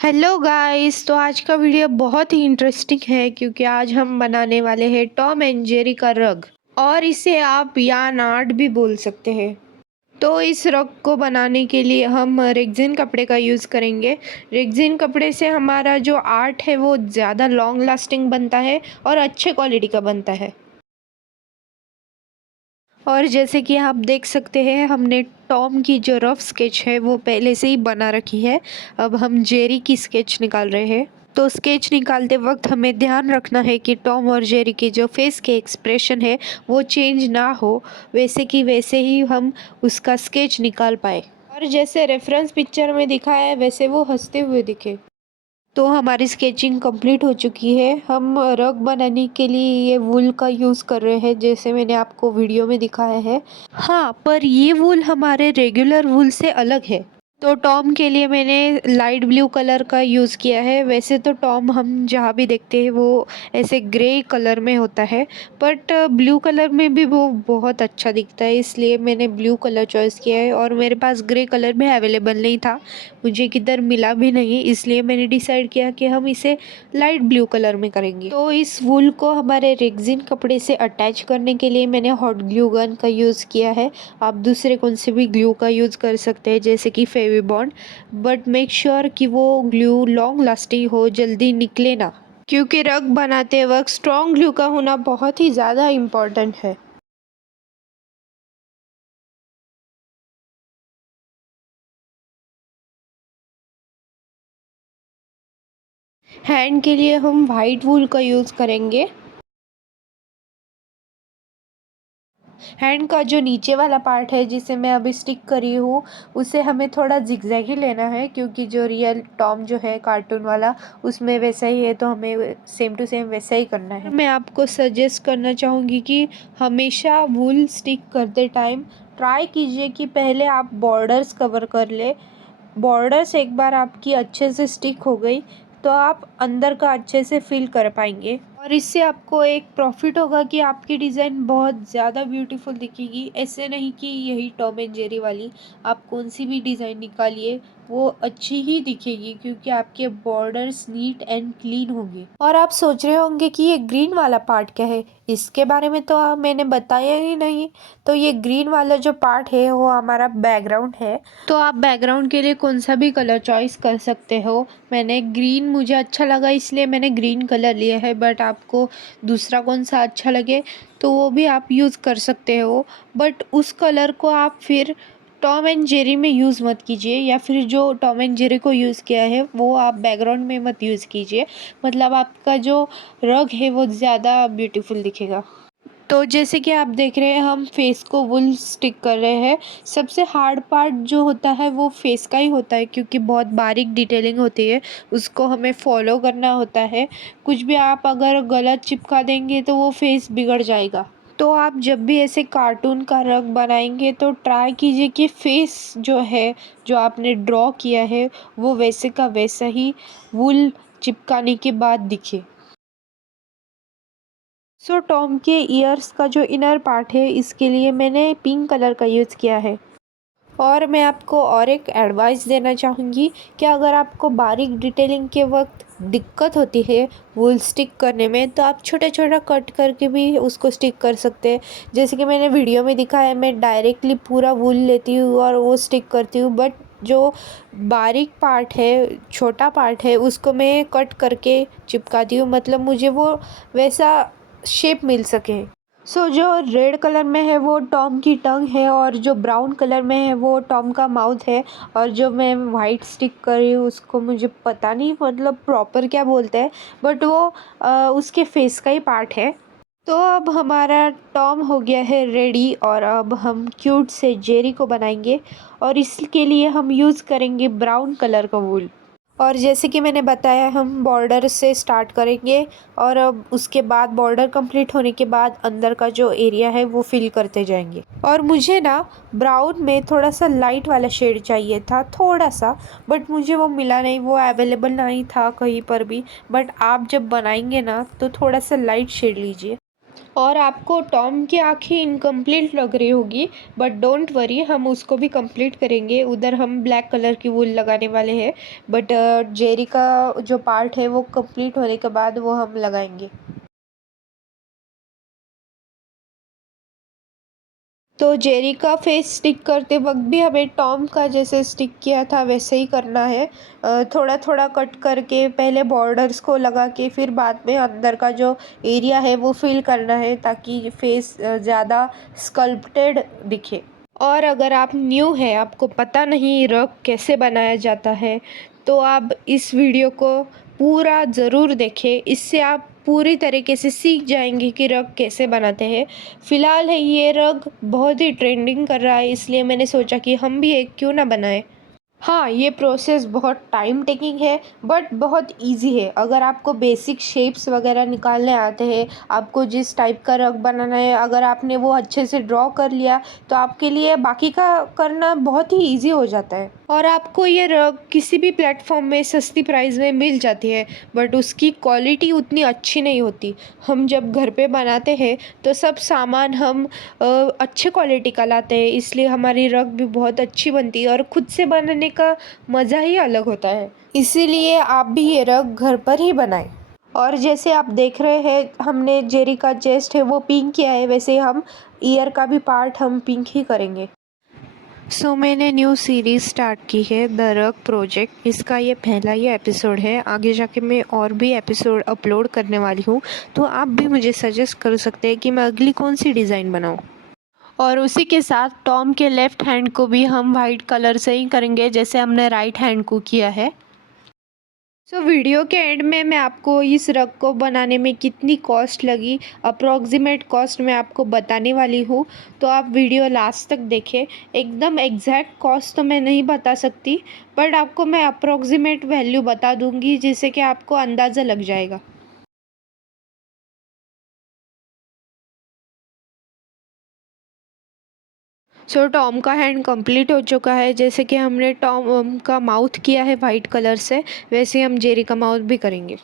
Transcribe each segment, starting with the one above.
Hello guys. तो आज का वीडियो बहुत ही इंटरेस्टिंग है क्योंकि आज हम बनाने वाले हैं टॉम एंड जेरी का रग, और इसे आप यार्न आर्ट भी बोल सकते हैं। तो इस रग को बनाने के लिए हम रेक्सिन कपड़े का यूज़ करेंगे। रेक्सिन कपड़े से हमारा जो आर्ट है वो ज़्यादा लॉन्ग लास्टिंग बनता है और अच्छे क्वालिटी का बनता है। और जैसे कि आप देख सकते हैं, हमने टॉम की जो रफ स्केच है वो पहले से ही बना रखी है। अब हम जेरी की स्केच निकाल रहे हैं। तो स्केच निकालते वक्त हमें ध्यान रखना है कि टॉम और जेरी के जो फेस के एक्सप्रेशन है वो चेंज ना हो, वैसे कि वैसे ही हम उसका स्केच निकाल पाए, और जैसे रेफरेंस पिक्चर में दिखाया है वैसे वो हंसते हुए दिखे। तो हमारी स्केचिंग कंप्लीट हो चुकी है। हम रग बनाने के लिए ये वूल का यूज़ कर रहे हैं, जैसे मैंने आपको वीडियो में दिखाया है। हाँ, पर ये वूल हमारे रेगुलर वूल से अलग है। तो टॉम के लिए मैंने लाइट ब्लू कलर का यूज़ किया है। वैसे तो टॉम हम जहाँ भी देखते हैं वो ऐसे ग्रे कलर में होता है, बट ब्लू कलर में भी वो बहुत अच्छा दिखता है, इसलिए मैंने ब्लू कलर चॉइस किया है। और मेरे पास ग्रे कलर भी अवेलेबल नहीं था, मुझे किधर मिला भी नहीं, इसलिए मैंने डिसाइड किया कि हम इसे लाइट ब्लू कलर में करेंगे। तो इस वूल को हमारे रेक्सिन कपड़े से अटैच करने के लिए मैंने हॉट ग्लू गन का यूज़ किया है। आप दूसरे कौन से भी ग्लू का यूज़ कर सकते हैं, जैसे कि फेविबॉन्ड, बट मेक श्योर कि वो ग्लू लॉन्ग लास्टिंग हो, जल्दी निकले ना, क्योंकि रग बनाते वक्त स्ट्रॉन्ग ग्लू का होना बहुत ही ज़्यादा इम्पॉर्टेंट है। हैंड के लिए हम वाइट वूल का यूज़ करेंगे। हैंड का जो नीचे वाला पार्ट है जिसे मैं अभी स्टिक करी हूँ, उसे हमें थोड़ा जिगजैग ही लेना है, क्योंकि जो रियल टॉम जो है कार्टून वाला उसमें वैसा ही है, तो हमें सेम टू सेम वैसा ही करना है। मैं आपको सजेस्ट करना चाहूँगी कि हमेशा वूल स्टिक करते टाइम ट्राई कीजिए कि पहले आप बॉर्डर्स कवर कर ले। बॉर्डर्स एक बार आपकी अच्छे से स्टिक हो गई तो आप अंदर का अच्छे से फिल कर पाएंगे, और इससे आपको एक प्रॉफिट होगा कि आपकी डिज़ाइन बहुत ज़्यादा ब्यूटीफुल दिखेगी। ऐसे नहीं कि यही टॉम एंड जेरी वाली, आप कौन सी भी डिज़ाइन निकालिए वो अच्छी ही दिखेगी, क्योंकि आपके बॉर्डर्स नीट एंड क्लीन होंगे। और आप सोच रहे होंगे कि ये ग्रीन वाला पार्ट क्या है, इसके बारे में तो मैंने बताया ही नहीं। तो ये ग्रीन वाला जो पार्ट है वो हमारा बैकग्राउंड है। तो आप बैकग्राउंड के लिए कौन सा भी कलर चॉइस कर सकते हो। मैंने ग्रीन, मुझे अच्छा लगा इसलिए मैंने ग्रीन कलर लिया है, बट आपको दूसरा कौन सा अच्छा लगे तो वो भी आप यूज़ कर सकते हो। बट उस कलर को आप फिर टॉम एंड जेरी में यूज़ मत कीजिए, या फिर जो टॉम एंड जेरी को यूज़ किया है वो आप बैकग्राउंड में मत यूज़ कीजिए, मतलब आपका जो रग है वो ज़्यादा ब्यूटीफुल दिखेगा। तो जैसे कि आप देख रहे हैं, हम फेस को वुल स्टिक कर रहे हैं। सबसे हार्ड पार्ट जो होता है वो फेस का ही होता है, क्योंकि बहुत बारीक डिटेलिंग होती है, उसको हमें फॉलो करना होता है। कुछ भी आप अगर गलत चिपका देंगे तो वो फेस बिगड़ जाएगा। तो आप जब भी ऐसे कार्टून का रग बनाएंगे तो ट्राई कीजिए कि फेस जो है, जो आपने ड्रॉ किया है, वो वैसे का वैसा ही वुल चिपकाने के बाद दिखे। सो टॉम के ईयर्स का जो इनर पार्ट है, इसके लिए मैंने पिंक कलर का यूज़ किया है। और मैं आपको और एक एडवाइस देना चाहूँगी कि अगर आपको बारीक डिटेलिंग के वक्त दिक्कत होती है वूल स्टिक करने में, तो आप छोटा छोटा कट करके भी उसको स्टिक कर सकते हैं। जैसे कि मैंने वीडियो में दिखाया है, मैं डायरेक्टली पूरा वूल लेती हूँ और वो स्टिक करती हूँ, बट जो बारीक पार्ट है, छोटा पार्ट है, उसको मैं कट करके चिपकाती हूँ, मतलब मुझे वो वैसा शेप मिल सके। जो रेड कलर में है वो टॉम की टंग है, और जो ब्राउन कलर में है वो टॉम का माउथ है, और जो मैं वाइट स्टिक कर रही हूँ उसको मुझे पता नहीं मतलब प्रॉपर क्या बोलते हैं, बट वो उसके फेस का ही पार्ट है। तो अब हमारा टॉम हो गया है रेडी, और अब हम क्यूट से जेरी को बनाएंगे, और इसके लिए हम यूज़ करेंगे ब्राउन कलर का वूल। और जैसे कि मैंने बताया, हम बॉर्डर से स्टार्ट करेंगे, और अब उसके बाद बॉर्डर कंप्लीट होने के बाद अंदर का जो एरिया है वो फिल करते जाएंगे। और मुझे ना ब्राउन में थोड़ा सा लाइट वाला शेड चाहिए था, थोड़ा सा, बट मुझे वो मिला नहीं, वो अवेलेबल नहीं था कहीं पर भी। बट आप जब बनाएंगे ना तो थोड़ा सा लाइट शेड लीजिए। और आपको टॉम की आँखें इनकम्प्लीट लग रही होगी, बट डोंट वरी, हम उसको भी कंप्लीट करेंगे। उधर हम ब्लैक कलर की वूल लगाने वाले हैं, बट जेरी का जो पार्ट है वो कंप्लीट होने के बाद वो हम लगाएंगे। तो जेरी का फेस स्टिक करते वक्त भी हमें टॉम का जैसे स्टिक किया था वैसे ही करना है। थोड़ा थोड़ा कट करके पहले बॉर्डर्स को लगा के फिर बाद में अंदर का जो एरिया है वो फिल करना है, ताकि फेस ज़्यादा स्कल्प्टेड दिखे। और अगर आप न्यू है, आपको पता नहीं रग कैसे बनाया जाता है, तो आप इस वीडियो को पूरा ज़रूर देखें। इससे आप पूरी तरीके से सीख जाएंगे कि रग कैसे बनाते हैं। फ़िलहाल है ये रग बहुत ही ट्रेंडिंग कर रहा है, इसलिए मैंने सोचा कि हम भी एक क्यों ना बनाएं। हाँ, ये प्रोसेस बहुत टाइम टेकिंग है, बट बहुत इजी है। अगर आपको बेसिक शेप्स वगैरह निकालने आते हैं, आपको जिस टाइप का रग बनाना है, अगर आपने वो अच्छे से ड्रॉ कर लिया, तो आपके लिए बाकी का करना बहुत ही इजी हो जाता है। और आपको ये रग किसी भी प्लेटफॉर्म में सस्ती प्राइस में मिल जाती है, बट उसकी क्वालिटी उतनी अच्छी नहीं होती। हम जब घर पे बनाते हैं तो सब सामान हम अच्छे क्वालिटी का लाते हैं, इसलिए हमारी रग भी बहुत अच्छी बनती है और खुद से बनाने का मज़ा ही अलग होता है। इसीलिए आप भी ये रग घर पर ही बनाएं। और जैसे आप देख रहे हैं, हमने जेरी का चेस्ट है वो पिंक किया है, वैसे हम ईयर का भी पार्ट हम पिंक ही करेंगे। मैंने न्यू सीरीज़ स्टार्ट की है, द रग प्रोजेक्ट। इसका ये पहला ही एपिसोड है। आगे जाके मैं और भी एपिसोड अपलोड करने वाली हूँ, तो आप भी मुझे सजेस्ट कर सकते हैं कि मैं अगली कौन सी डिज़ाइन बनाऊँ। और उसी के साथ टॉम के लेफ़्ट हैंड को भी हम वाइट कलर से ही करेंगे, जैसे हमने राइट हैंड को किया है। वीडियो के एंड में मैं आपको इस रग को बनाने में कितनी कॉस्ट लगी, अप्रॉक्सीमेट कॉस्ट मैं आपको बताने वाली हूँ, तो आप वीडियो लास्ट तक देखें। एकदम एग्जैक्ट कॉस्ट तो मैं नहीं बता सकती, बट आपको मैं अप्रॉक्सीमेट वैल्यू बता दूँगी, जिससे कि आपको अंदाज़ा लग जाएगा। टॉम का हैंड कंप्लीट हो चुका है। जैसे कि हमने टॉम का माउथ किया है वाइट कलर से, वैसे हम जेरी का माउथ भी करेंगे।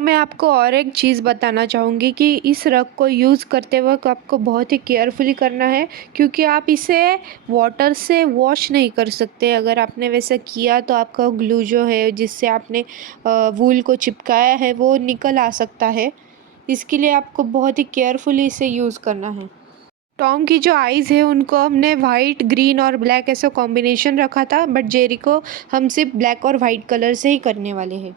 मैं आपको और एक चीज़ बताना चाहूँगी कि इस रग को यूज़ करते वक्त आपको बहुत ही केयरफुली करना है, क्योंकि आप इसे वाटर से वॉश नहीं कर सकते। अगर आपने वैसा किया तो आपका ग्लू जो है जिससे आपने वूल को चिपकाया है वो निकल आ सकता है। इसके लिए आपको बहुत ही केयरफुली इसे यूज़ करना है। टॉम की जो आइज़ है उनको हमने वाइट, ग्रीन और ब्लैक ऐसा कॉम्बिनेशन रखा था, बट जेरी को हम सिर्फ ब्लैक और वाइट कलर से ही करने वाले हैं।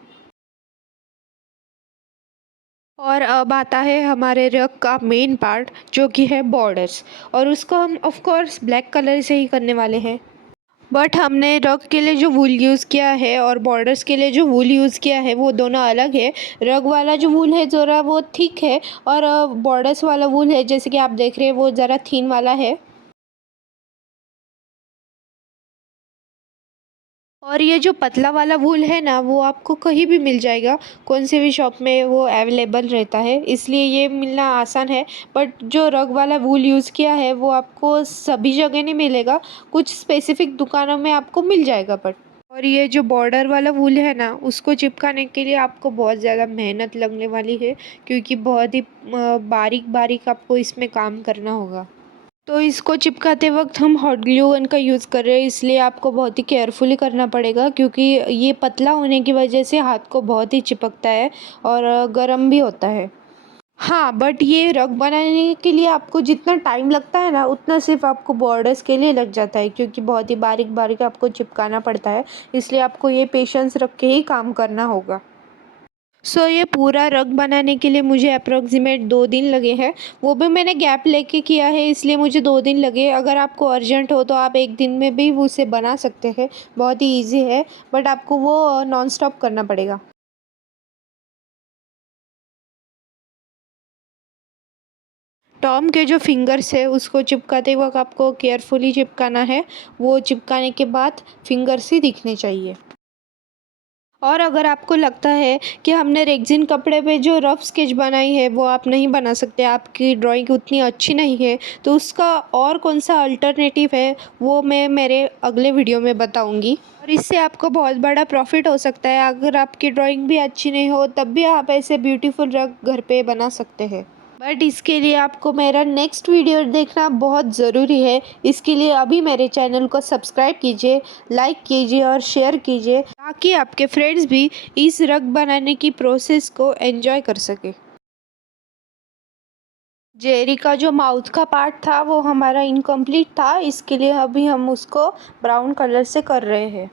और अब आता है हमारे रग का मेन पार्ट, जो कि है बॉर्डर्स, और उसको हम ऑफ कोर्स ब्लैक कलर से ही करने वाले हैं। बट हमने रग के लिए जो वूल यूज़ किया है और बॉर्डर्स के लिए जो वूल यूज़ किया है वो दोनों अलग है। रग वाला जो वूल है ज़रा वो थिक है, और बॉर्डर्स वाला वूल है जैसे कि आप देख रहे हैं वो ज़रा थिन वाला है। और ये जो पतला वाला वूल है ना, वो आपको कहीं भी मिल जाएगा, कौन से भी शॉप में वो अवेलेबल रहता है, इसलिए ये मिलना आसान है। बट जो रग वाला वूल यूज़ किया है वो आपको सभी जगह नहीं मिलेगा, कुछ स्पेसिफिक दुकानों में आपको मिल जाएगा। बट और ये जो बॉर्डर वाला वूल है ना, उसको चिपकाने के लिए आपको बहुत ज़्यादा मेहनत लगने वाली है, क्योंकि बहुत ही बारीक बारीक आपको इसमें काम करना होगा। तो इसको चिपकाते वक्त हम हॉट ग्लू गन का यूज़ कर रहे हैं, इसलिए आपको बहुत ही केयरफुली करना पड़ेगा, क्योंकि ये पतला होने की वजह से हाथ को बहुत ही चिपकता है और गर्म भी होता है। हाँ, बट ये रग बनाने के लिए आपको जितना टाइम लगता है ना, उतना सिर्फ आपको बॉर्डर्स के लिए लग जाता है, क्योंकि बहुत ही बारीक बारीक आपको चिपकाना पड़ता है, इसलिए आपको ये पेशेंस रख के ही काम करना होगा। ये पूरा रग बनाने के लिए मुझे अप्रोक्सीमेट 2 दिन लगे हैं। वो भी मैंने गैप लेके किया है, इसलिए मुझे 2 दिन लगे। अगर आपको अर्जेंट हो तो आप एक दिन में भी उसे बना सकते हैं, बहुत ही ईजी है, बट आपको वो नॉन स्टॉप करना पड़ेगा। टॉम के जो फिंगर्स है उसको चिपकाते वक्त आपको केयरफुली चिपकाना है, वो चिपकाने के बाद फिंगर्स ही दिखने चाहिए। और अगर आपको लगता है कि हमने रेक्सिन कपड़े पे जो रफ स्केच बनाई है वो आप नहीं बना सकते, आपकी ड्राइंग उतनी अच्छी नहीं है, तो उसका और कौन सा अल्टरनेटिव है वो मैं मेरे अगले वीडियो में बताऊंगी। और इससे आपको बहुत बड़ा प्रॉफिट हो सकता है। अगर आपकी ड्राइंग भी अच्छी नहीं हो तब भी आप ऐसे ब्यूटीफुल रग घर पे बना सकते हैं। बट इसके लिए आपको मेरा नेक्स्ट वीडियो देखना बहुत ज़रूरी है। इसके लिए अभी मेरे चैनल को सब्सक्राइब कीजिए, लाइक कीजिए और शेयर कीजिए, ताकि आपके फ्रेंड्स भी इस रग बनाने की प्रोसेस को एंजॉय कर सके। जेरी का जो माउथ का पार्ट था वो हमारा इनकम्प्लीट था, इसके लिए अभी हम उसको ब्राउन कलर से कर रहे हैं।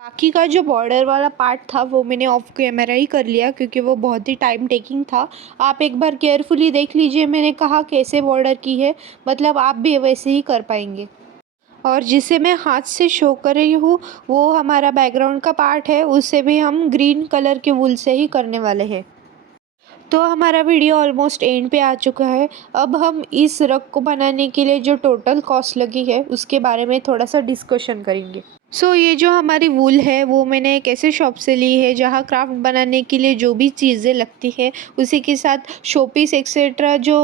बाकी का जो बॉर्डर वाला पार्ट था वो मैंने ऑफ कैमरा ही कर लिया, क्योंकि वो बहुत ही टाइम टेकिंग था। आप एक बार केयरफुली देख लीजिए मैंने कहा कैसे बॉर्डर की है, मतलब आप भी वैसे ही कर पाएंगे। और जिसे मैं हाथ से शो कर रही हूँ वो हमारा बैकग्राउंड का पार्ट है, उसे भी हम ग्रीन कलर के वूल से ही करने वाले हैं। तो हमारा वीडियो ऑलमोस्ट एंड पे आ चुका है। अब हम इस रग को बनाने के लिए जो टोटल कॉस्ट लगी है उसके बारे में थोड़ा सा डिस्कशन करेंगे। ये जो हमारी वूल है वो मैंने एक ऐसे शॉप से ली है जहाँ क्राफ्ट बनाने के लिए जो भी चीज़ें लगती है उसी के साथ शोपीस एक्सेट्रा जो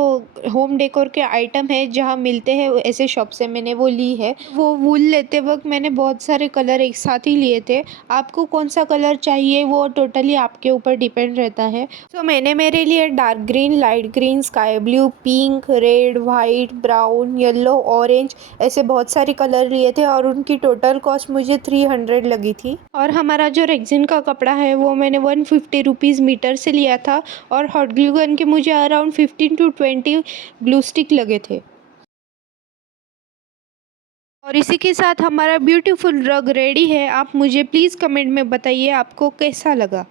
होम डेकोर के आइटम है जहाँ मिलते हैं ऐसे शॉप से मैंने वो ली है। वो वूल लेते वक्त मैंने बहुत सारे कलर एक साथ ही लिए थे। आपको कौन सा कलर चाहिए वो टोटली आपके ऊपर डिपेंड रहता है। मैंने मेरे लिए dark green, light green, sky blue, pink, red, white, brown, yellow, orange ऐसे बहुत सारे कलर लिए थे और उनकी टोटल कॉस्ट मुझे 300 लगी थी। और हमारा जो रेक्सिन का कपड़ा है वो मैंने 150 रुपीज़ मीटर से लिया था और हॉट ग्लू गन के मुझे अराउंड 15 to 20 ग्लू स्टिक लगे थे। और इसी के साथ हमारा ब्यूटीफुल रग रेडी है। आप मुझे प्लीज़ कमेंट में बताइए आपको कैसा लगा।